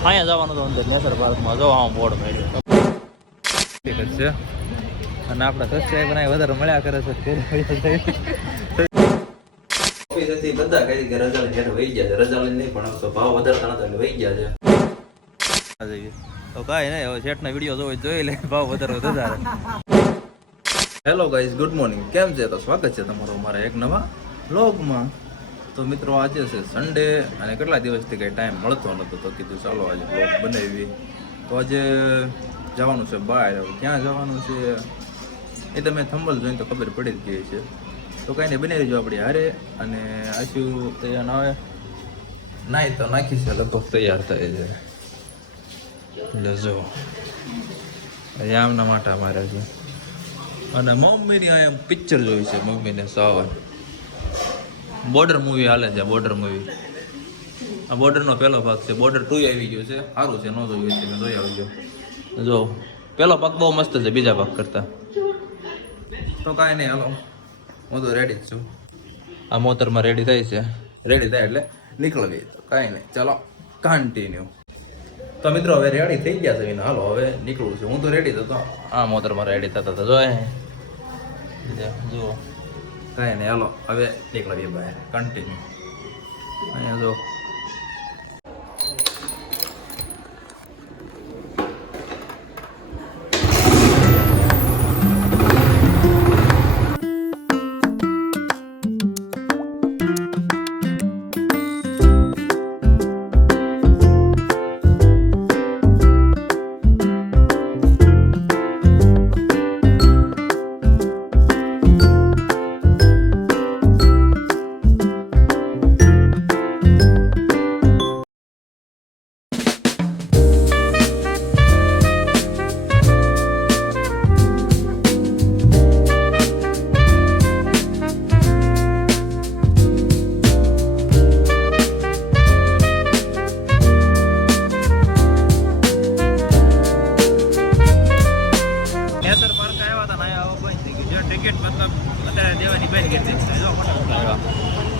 અહીંયા જવાનું તો અંદર નેચર પાર્કમાં જો આમ બોર્ડ મળ્યું છે અને આપણા સબસ્ક્રાઈબર વધારે મળ્યા કરે છે બધા કઈ કે રજા લઈને વહી ગયા છે રજા લઈને નહીં પણ ભાવ વધારતા નતા એટલે વહી ગયા છે તો કાંઈ નહીં હવે શેઠના વિડીયો જોઈ લે ભાવ વધારે હેલો ગાઈઝ ગુડ મોર્નિંગ કેમ છે તો સ્વાગત છે તમારું અમારા એક નવા વ્લોગમાં તો મિત્રો આજે છે સન્ડે અને કેટલા દિવસથી કંઈ ટાઈમ મળતો નહોતો તો કીધું ચાલો આજે વ્લોગ બનાવી તો આજે જવાનું છે બહાર ક્યાં જવાનું છે એ તમે થંબલ જોઈને તો ખબર પડી જ ગઈ છે તો કાંઈ નહીં બનાવી જો આપણી હારે અને આશું તૈયાર ના આવે નાઈ તો નાખી છે લગભગ તૈયાર થાય છે એટલે જો આમના માટે મારે છે અને મમ્મીની અહીંયા પિક્ચર જોઈ છે મમ્મીને સાવન બોર્ડર મૂવી હાલે છે બોર્ડર મૂવી આ બોર્ડરનો પહેલો ભાગ છે બોર્ડર 2 આવી ગયો છે સારું છે ન જોયું છે મેં જોઈ આવી ગયો જો પહેલો ભાગ બહુ મસ્ત છે બીજા ભાગ કરતા તો કાંઈ નહીં હાલો હું તો રેડી જ છું આ મોતરમાં રેડી થાય છે રેડી થાય એટલે નીકળવી તો કાંઈ નહીં ચાલો કન્ટિન્યુ તો મિત્રો હવે રેડી થઈ ગયા છે વિના હાલો હવે નીકળવું છે હું તો રેડી થતો આ મોતરમાં રેડી થતા હતા જુઓ કાંઈ નહીં હાલો હવે નીકળવીએ બહાર કન્ટિન્યુ અહીંયા જો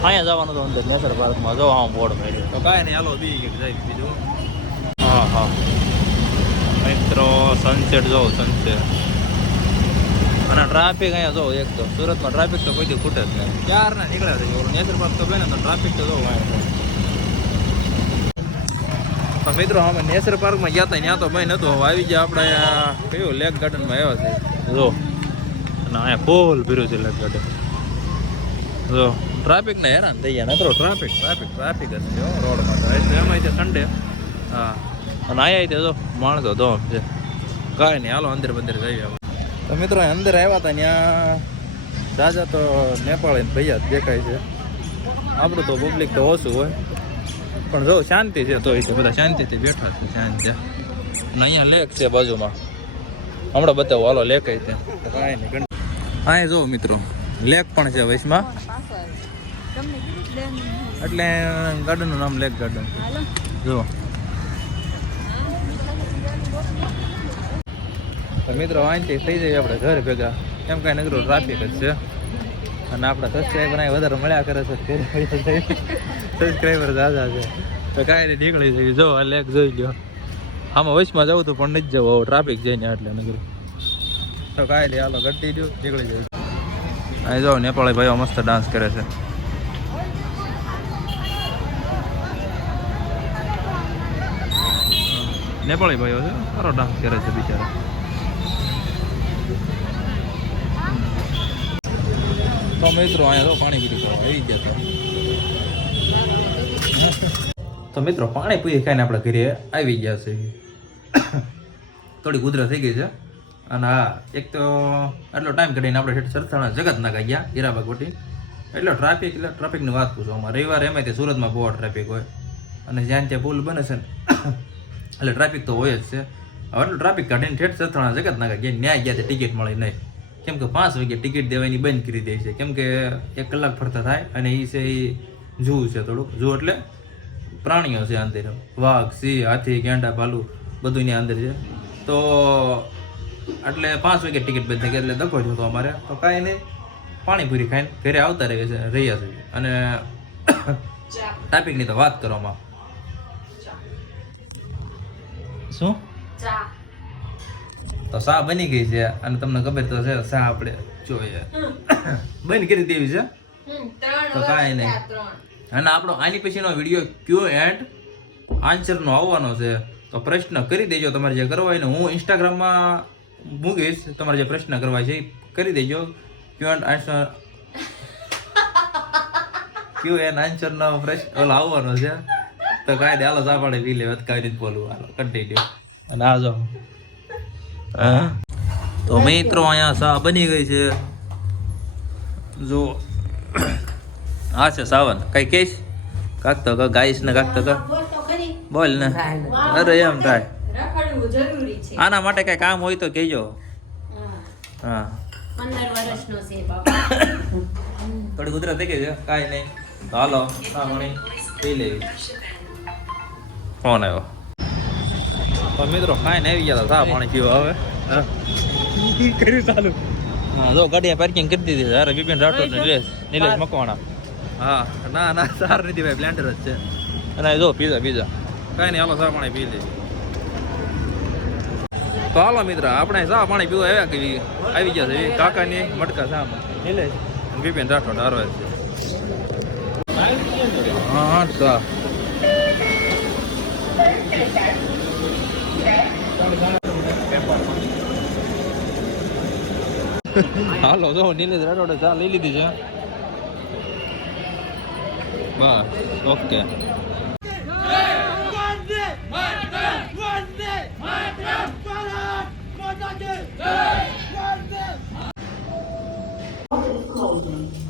અહીંયા જવાનું તો અંદર નેચર પાર્કમાં જો આમ બોર્ડ મળ્યું તો કાંઈ નહીં હાલો બી જાય બીજું હા હા મિત્રો સનસેટ જોવો સનસેટ અને ટ્રાફિક અહીંયા જોવો એક તો સુરતમાં ટ્રાફિક તો કોઈ દી ખૂટે જ નહીં ક્યારના નીકળ્યા છે નેચર પાર્ક તો બને તો ટ્રાફિક તો જોવો તો મિત્રો અમે નેચર પાર્કમાં ગયા હતા ત્યાં તો ભાઈ નહોતું હવે આવી ગયા આપણે અહીંયા કયું લેક ગાર્ડનમાં આવ્યા છે જો અને અહીંયા ફૂલ ભીરું છે લેક ગાર્ડન જો ટ્રાફિક ને હેરાન થઈ ગયા નકરો ટ્રાફિક જ છે રોડમાં તો એમાં છે સન્ડે હા અને અહીંયા તે જો માણસો તો છે કાંઈ નહીં હાલો અંદર બંદર જઈએ તો મિત્રો અંદર આવ્યા હતા ત્યાં જાજા તો નેપાળી ભૈયા દેખાય છે આપણું તો પબ્લિક તો ઓછું હોય પણ જો શાંતિ છે તો એ બધા શાંતિથી બેઠા છે શાંતિ અને અહીંયા લેક છે બાજુમાં હમણાં બતાવો હાલો લેક છે કાંઈ નહીં અહીંયા જો મિત્રો લેક પણ છે વૈશમાં એટલે ગાર્ડનનું નામ લેક ગાર્ડન જો તો મિત્રો અહીંથી થઈ જાય આપણે ઘર ભેગા કેમ કાંઈ નગરો ટ્રાફિક જ છે અને આપણા સબસ્ક્રાઈબર અહીં વધારે મળ્યા કરે છે સબસ્ક્રાઈબર ઝાઝા છે તો કાંઈ નહીં નીકળી જાય જો આ લેક જોઈ લ્યો આમાં વૈશમાં જવું હતું પણ નથી જવું ટ્રાફિક જઈને એટલે નગરો તો કાંઈ નહીં હાલો ગટ્ટી દઉં નીકળી જાય અહીં જો નેપાળી ભાઈઓ મસ્ત ડાન્સ કરે છે નેપાળી ભાઈઓ છે સારો ડાન્સ કરે છે બિચારા તો મિત્રો અહીંયા તો પાણી પીરી આવી ગયા તો મિત્રો પાણી પી ખાઈને આપણે ઘરે આવી ગયા છે થોડી કુદરત થઈ ગઈ છે અને હા એક તો આટલો ટાઈમ કાઢીને આપણે સરથાણા જગત ના ગયા હીરાબાગ વટી એટલો ટ્રાફિકની વાત પૂછો અમારે રવિવારે એમાં તે સુરતમાં બહુ ટ્રાફિક હોય અને જ્યાં ત્યાં પુલ બને છે ને એટલે ટ્રાફિક તો હોય જ છે હવે એટલું ટ્રાફિક કાઢીને ઠેઠ સરથાણા જગત ના ગયા ન્યાય ગયા ટિકિટ મળી નહીં કેમ કે 5 વાગે ટિકિટ દેવાની બંધ કરી દે છે કેમ કે 1 કલાક ફરતા થાય અને એ છે એ ઝૂ છે થોડુંક ઝૂ એટલે પ્રાણીઓ છે અંદર વાઘ સિંહ હાથી ગેંડા ભાલુ બધું એની અંદર છે તો એટલે 5 વાગે ટિકિટ બંધ થઈ ગઈ એટલે ધક્કો થયો હતો અમારે તો કાંઈ નહીં પાણીપુરી ખાઈને ઘરે આવતા રહ્યા છે અને ટ્રાફિકની તો વાત કરવામાં શું ચા તો સા બની ગઈ છે અને તમને ખબર તો છે સા આપણે જોઈએ બંધ કરી દેવી છે તો કાંઈ નહીં અને આપણો આની પછીનો વિડીયો ક્યુ એન્ડ આન્સરનો આવવાનો છે તો પ્રશ્ન કરી દેજો તમારે જે કરવા હોય ને હું ઇન્સ્ટાગ્રામમાં મૂકીશ તમારે જે પ્રશ્ન કરવા છે એ કરી દેજો ક્યુ એન્ડ આન્સરનો પ્રશ્ન ઓલો આવવાનો છે તો કાંઈ નહીં હાલો સાંભળે પી લે કઈ રીતે બોલવું હાલો કન્ટિન્યુ અને આ જો હા તો મિત્રો અહીંયા સા બની ગઈ છે જો હા છે સાવન કઈ કહીશ કાકતો ગાઈશ ને કાકતો બોલ ને અરે એમ થાય આના માટે કઈ કામ હોય તો કહેજો હા 15 વર્ષનો છે બાપા થોડી ગુજરાત થઈ ગઈ છે કાંઈ નહીં તો હાલો સા પાણી પી લેવી ફોન આવ્યો તો મિત્રો કાંઈ નહીં આવી ગયા સા પાણી પીવા હવે કર્યું ચાલુ હા જો ગાડી પાર્કિંગ કરી દીધી અરે બિપિન રાઠોડ ને નિલેશ મકવાણા હા ના સાર નથી ભાઈ બ્લેન્ડર જ છે અને જો બીજા કાંઈ નહીં હાલો ચા પાણી પી લે તો હાલો મિત્ર આપણે ચા પાણી પીવા આવ્યા કે આવી ગયા છે કાકાની મટકા ચામાં નિલેશ બિપિન રાઠોડ હારવા છે હા ચા હાલો જો નિલેશ રાઠોડે ચા લઈ લીધી છે બસ ઓકે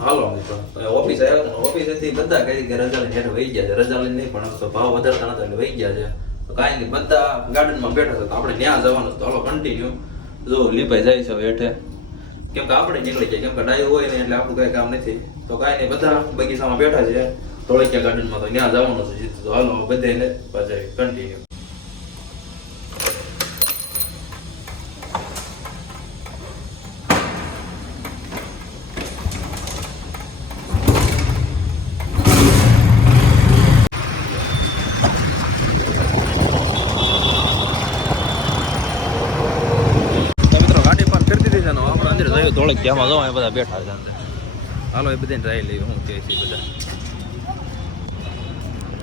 હાલો ઓફિસ આવ્યા ઓફિસેથી બધા કઈ કે રજા લઈને હેઠળ વહી ગયા છે રજા લઈને નહીં પણ તો ભાવ વધારતા નતા એટલે વહી ગયા છે તો કાંઈ નહીં બધા ગાર્ડનમાં બેઠા છે તો આપણે ત્યાં જવાનું તો હાલો કન્ટિન્યુ જો લીપાઈ જાય છે હેઠે કેમ કે આપણે નીકળી જાય કેમ કે ડાયો હોય ને એટલે આપણું કઈ કામ નથી તો કાંઈ નહીં બધા બગીચામાં બેઠા છે ધોળકિયા ગાર્ડનમાં તો ત્યાં જવાનું છે તો હાલો બધાને પાછા કન્ટિન્યુ ધોળકિયામાં જો એ બધા બેઠા છે અંદર હાલો એ બધાને ટ્રાય લઈએ હું કહે છે બધા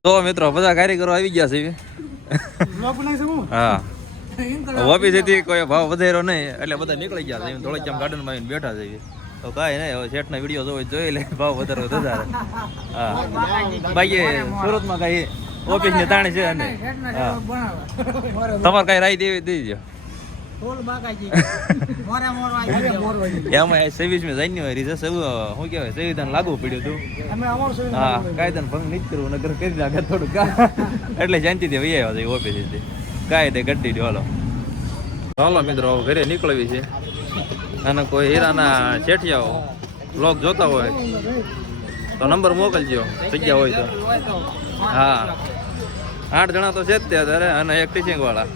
તો મિત્રો બધા કારીગરો આવી ગયા છે હા ઓફિસેથી કોઈ ભાવ વધાર્યો નહીં એટલે બધા નીકળી ગયા છે ધોળકિયા ગાર્ડનમાં આવીને બેઠા છે તો કાંઈ નહીં હવે શેઠના વિડીયો જોઈ લે ભાવ વધારો વધારે હા બાકી સુરતમાં કાંઈ ઓફિસની તાણી છે અને હા તમારે કાંઈ રાય દેવી દેજો એમાં 26મી જાન્યુઆરી છે શું કહેવાય સંવિધાન લાગુ પડ્યું હતું હા કાયદાને ભંગ નથી કરવું નગર કરી નાખે થોડુંક એટલે શાંતિથી વહી આવ્યા છે ઓફિસેથી કાંઈ તે ગड्डी દો હાલો મિત્રો ઘરે નીકળવી છે અને કોઈ હીરાના શેઠિયાઓ બ્લોગ જોતા હોય તો નંબર મોકલજો જગ્યા હોય તો હા 8 જણા તો છે જ ત્યારે અને એક ટીચિંગ વાળા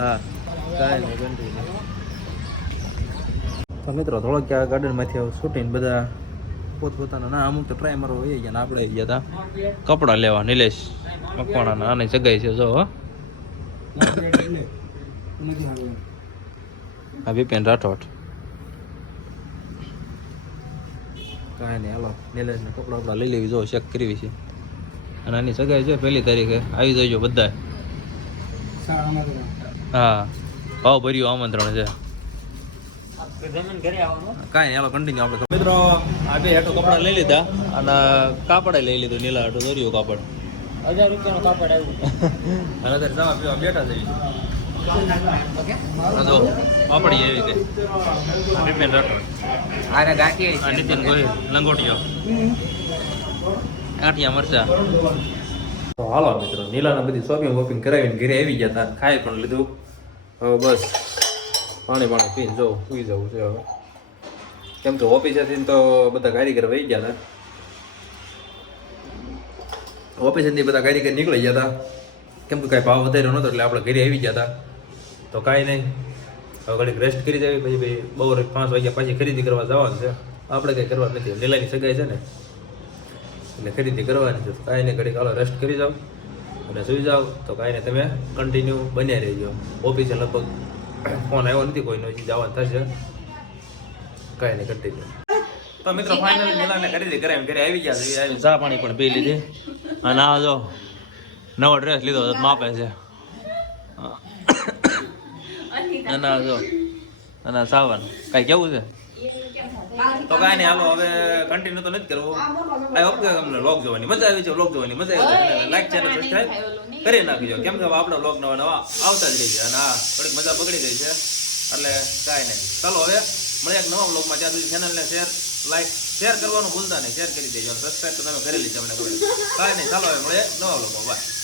હા તો મિત્રો ધોળકિયા ગાર્ડનમાંથી શૂટિંગ બધા પોતપોતાના ના અમુક તો ટ્રાય મારો હોય ગયા ને આપણે ગયા હતા કપડાં લેવા નિલેશ મકવાણાના આને જગાઈ છે જો હા બિપિન રાઠોડ કાંઈ નહીં હાલો નિલેશને કપડાં લઈ લેવી જો ચેક કરવી છે અને આની સગાઈ છે 1 તારીખે આવી જજો બધા હા ભાવ ભર્યું આમંત્રણ છે કાંઈ હાલો કન્ટિન્યુ આપણે મિત્રો આ બે હેઠો કપડા લઈ લીધા અને કાપડ લઈ લીધું નીલા હેઠું દોર્યું કાપડ 1000 રૂપિયાનું કાપડ આવ્યું અને અત્યારે જવા પીવા બેઠા છે જો પાપડી એવી ગઈ બિપિન રાઠોડ આરે ગાંઠી આ નીતિન ગોહિલ લંગોટીઓ ગાંઠિયા મરચા તો હાલો મિત્રો નીલાને બધી શોપિંગ વોપિંગ કરાવીને ઘરે આવી ગયા હતા ખાઈ પણ લીધું હવે બસ પાણી પીને જો સુઈ જવું છે હવે કેમ કે ઓફિસેથી તો બધા કારીગર વહી ગયા હતા ઓફિસેથી બધા કારીગર નીકળી ગયા હતા કેમ કે કાંઈ ભાવ વધાર્યો નહોતો એટલે આપણે ઘરે આવી ગયા હતા તો કાંઈ નહીં હવે ઘડીક રેસ્ટ કરી દેવી પછી ભાઈ બપોરે 5 વાગ્યા પાછી ખરીદી કરવા જવાનું છે આપણે કંઈ કરવા નથી લીલાની સગાઈ છે ને એટલે ખરીદી કરવાની છે કાંઈ નહીં ઘડીક હાલો રેસ્ટ કરી જાવ અને સુઈ જાઓ તો કાંઈ નહીં, તમે કન્ટિન્યુ બન્યા રહેજો. ઓફિસે લગભગ ફોન આવ્યો નથી કોઈનો, હજી જવાનું થશે. કાંઈ નહીં, કન્ટિન્યુ. તો મિત્રો ફાઇનલ મિલાને કરી દે, ઘરે આવી ગયા છે. આવી ચા પાણી પણ પી લીધી. અને આ જો નવો ડ્રેસ લીધો તો માપે છે. અને આ જો અને સાવન કાંઈ કેવું છે? તો કાંઈ નહીં, હાલો હવે કન્ટિન્યુ તો નથી કરવું. આ વખતે તમને વ્લોગ જોવાની મજા આવી છે. વ્લોગ જોવાની મજા આવી છે, લાઈક ચેનલ સબસ્ક્રાઈબ કરી નાખજો. કેમ કે આપણા વ્લોગ નવા નવા આવતા જ રહી છે. અને આ થોડીક મજા પકડી ગઈ છે એટલે કાંઈ નહીં. ચાલો હવે મળે એક નવા વ્લોગમાં. ત્યાં સુધી ચેનલને શેર કરવાનું ભૂલતા નહીં. શેર કરી દેજો અને સબસ્ક્રાઈબ તો તમે કરેલી છે, અમને ખબર. કાંઈ નહીં, ચાલો હવે મળે નવા વ્લોગમાં. બાય.